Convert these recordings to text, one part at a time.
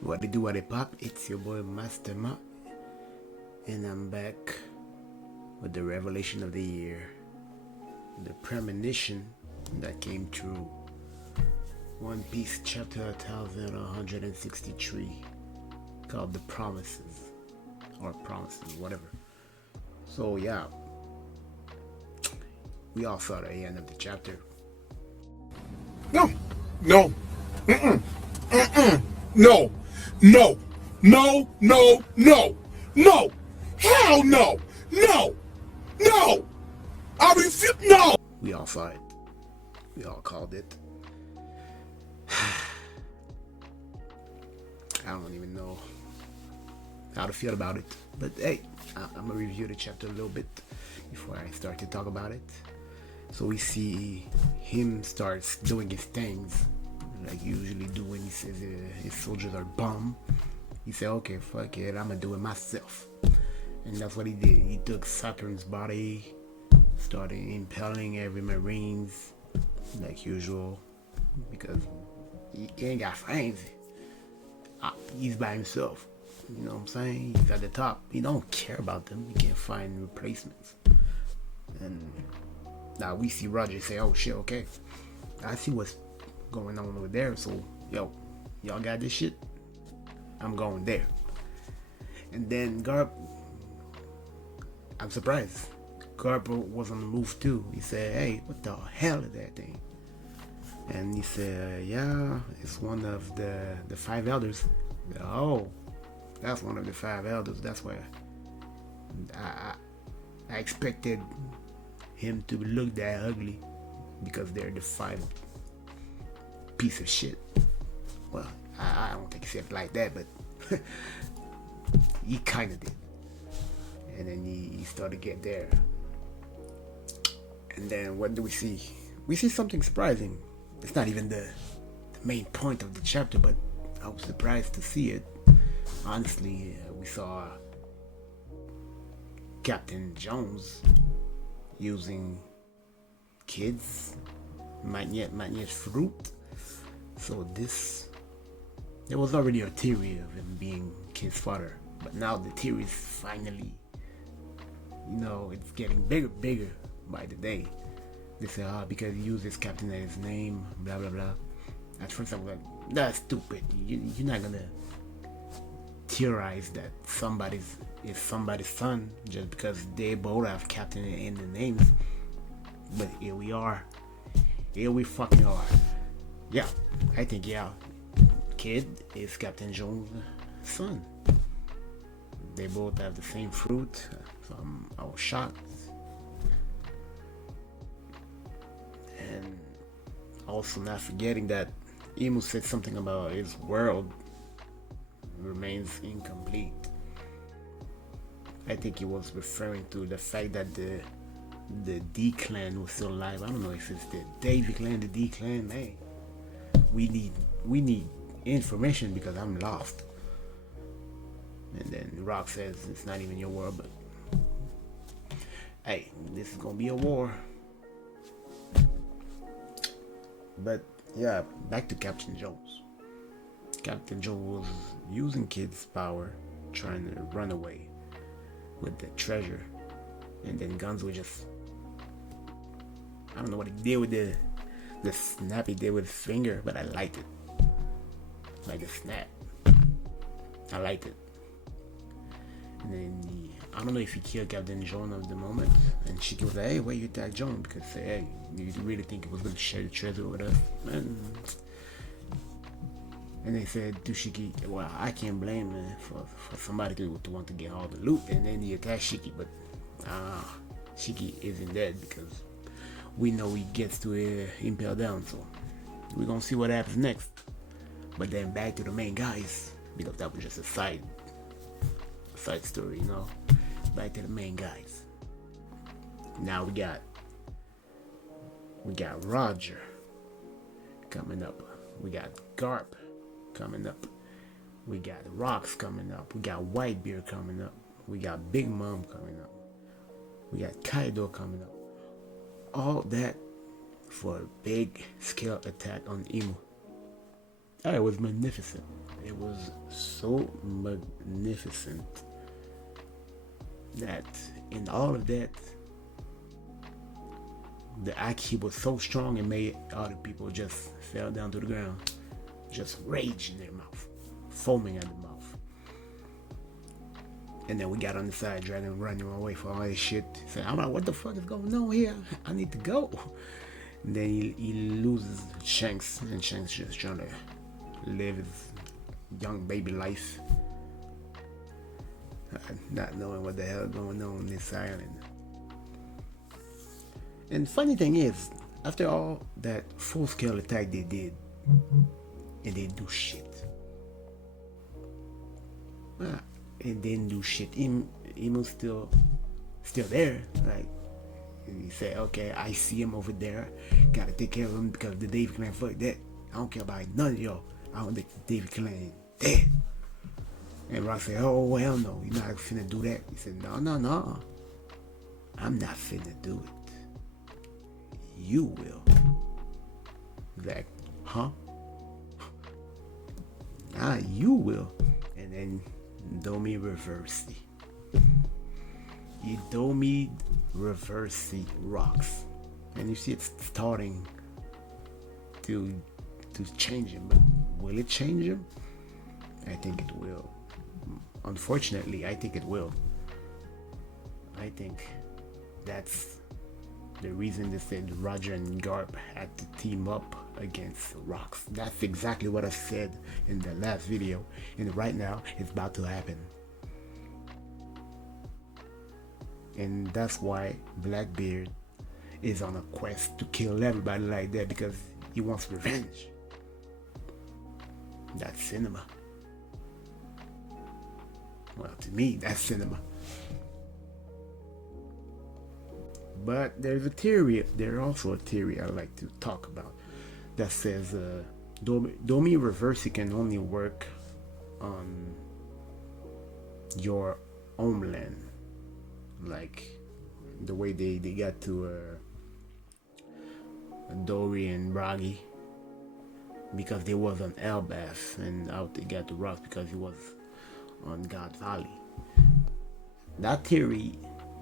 What they do, what they pop, it's your boy Master Ma, and I'm back with the revelation of the year, the premonition that came true. One Piece chapter 1163, called The Promises, or Promises, whatever. So, yeah, we all saw the end of the chapter. No, no, no, no, no, no, no, no, hell no, no, no, I refuse, no. We all saw it. We all called it. I don't even know how to feel about it. But hey, I'm gonna review the chapter a little bit before I start to talk about it. So we see him starts doing his things like he usually do when he says his soldiers are bum. He said, okay, fuck it, I'm gonna do it myself. And that's what he did. He took Saturn's body, started impaling every Marines like usual because he ain't got friends. He's by himself. You know what I'm saying? He's at the top. He don't care about them. He can't find replacements. And now we see Roger say, "Oh shit, okay, I see what's going on over there. So yo, y'all got this shit. I'm going there." And then Garp, I'm surprised. Garp was on the move too. He said, "Hey, what the hell is that thing?" And he said, "Yeah, it's one of the five elders." Oh, that's one of the five elders. That's why I expected him to look that ugly because they're the five piece of shit. Well, I don't think he said it like that, but he kind of did. And then he started to get there. And then what do we see? We see something surprising. It's not even the main point of the chapter, but I was surprised to see it. Honestly, we saw Captain Jones using kids, Magnet's fruit. So there was already a theory of him being Kid's father, but now the theory is finally, it's getting bigger by the day. They say, because he uses Captain as his name, blah blah blah. At first I was like, that's stupid. You're not gonna theorize that somebody's son just because they both have Captain in the names. But here we are. Here we fucking are. Yeah, I think Kid is Captain Jones' son. They both have the same fruit from our shots. And also not forgetting that Imu said something about his world remains incomplete. I think he was referring to the fact that the D clan was still alive. I don't know if it's the Davy clan, the D clan. Hey, we need information because I'm lost. And then Rock says it's not even your world, but hey, this is gonna be a war. But yeah, back to Captain Jones. Captain Jones was using Kid's power, trying to run away with the treasure, and then Guns would just, I don't know what he did with the snap he did with his finger, but I liked it. Like a snap. I liked it. And then I don't know if he killed Captain Jones at the moment, and Shiki was like, "Hey, why you attack Jones?" Because hey, you really think he was gonna share the treasure with us? And they said to Shiki, "Well, I can't blame him for somebody to want to get all the loot." And then he attacked Shiki, but Shiki isn't dead because we know he gets to impale down. So we're gonna see what happens next. But then back to the main guys, because that was just a side story, Back to the main guys. Now we got Roger coming up. We got Garp coming up. We got Rocks coming up. We got Whitebeard coming up. We got Big Mom coming up. We got Kaido coming up. All that for a big scale attack on Imu. Oh, it was magnificent. it was so magnificent that in all of that, the Aki was so strong it made other people just fell down to the ground, just rage in their mouth, foaming at the mouth. And then we got on the side, dragging, running away for all this shit. So I'm like, what the fuck is going on here? I need to go. And then he loses Shanks, and Shanks just trying to live his young baby life, not knowing what the hell is going on this island. And funny thing is, after all that full-scale attack they did, and they do shit. It didn't do shit. Emo's still there. Like, he said, okay, I see him over there. Gotta take care of him because the David Clan, fuck that. I don't care about none of y'all. I don't think David Clan dead. And Rock said, oh, hell no, you're not finna do that. He said, no. I'm not finna do it. You will. Like, huh? Nah, you will. And then Domi reversed. Domi reverse rocks, and you see it's starting to change him. But will it change him? I think it will. Unfortunately, I think it will. I think that's the reason they said Roger and Garp had to team up against rocks. That's exactly what I said in the last video, and right now it's about to happen. And that's why Blackbeard is on a quest to kill everybody like that, because he wants revenge. That's cinema. Well, to me, that's cinema. But there's also a theory I like to talk about that says Domi Reversi can only work on your homeland, like the way they got to Dory and Bragi, because they was on Elbaf, and out they got to Ross because he was on God Valley. That theory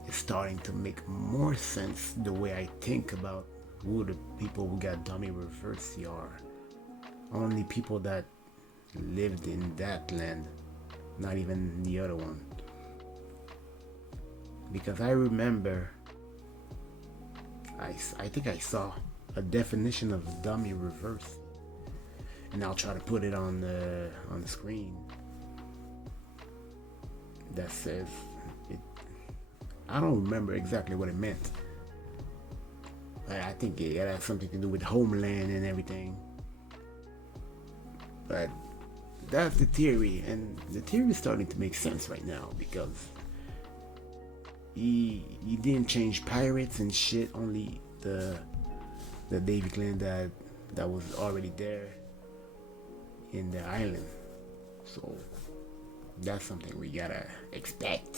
is starting to make more sense the way I think about who the people who got Domi Reversi are. Only people that lived in that land, not even the other one. Because I remember, I think I saw a definition of Domi Reversi, and I'll try to put it on the screen. That says it. I don't remember exactly what it meant. I think it has something to do with homeland and everything. But that's the theory, and the theory is starting to make sense right now, because he didn't change pirates and shit, only the David Clan that was already there in the island. So that's something we gotta expect.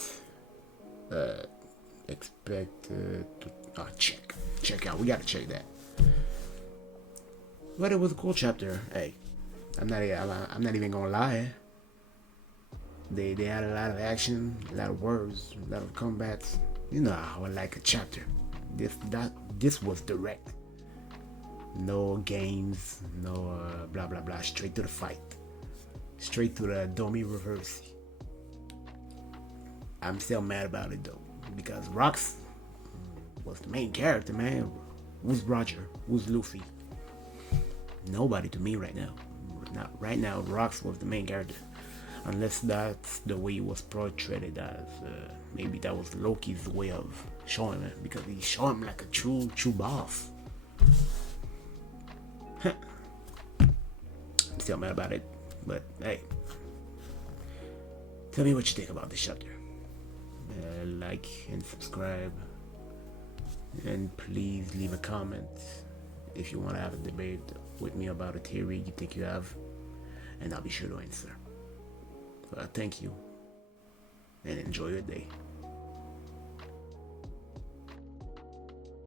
Check out. We gotta check that. But it was a cool chapter. Hey, I'm not even gonna lie. They had a lot of action, a lot of words, a lot of combats. You know how I like a chapter. This was direct. No games, no blah blah blah. Straight to the fight. Straight to the Domi Reversi. I'm still mad about it though, because Rox was the main character, man. Who's Roger? Who's Luffy? Nobody to me right now. Not right now. Rox was the main character, unless that's the way he was portrayed as. Maybe that was Loki's way of showing it, because he showed him like a true boss. I'm still mad about it, but hey, tell me what you think about this chapter. Like and subscribe, and please leave a comment if you want to have a debate with me about a theory you think you have, and I'll be sure to answer. Thank you, and enjoy your day.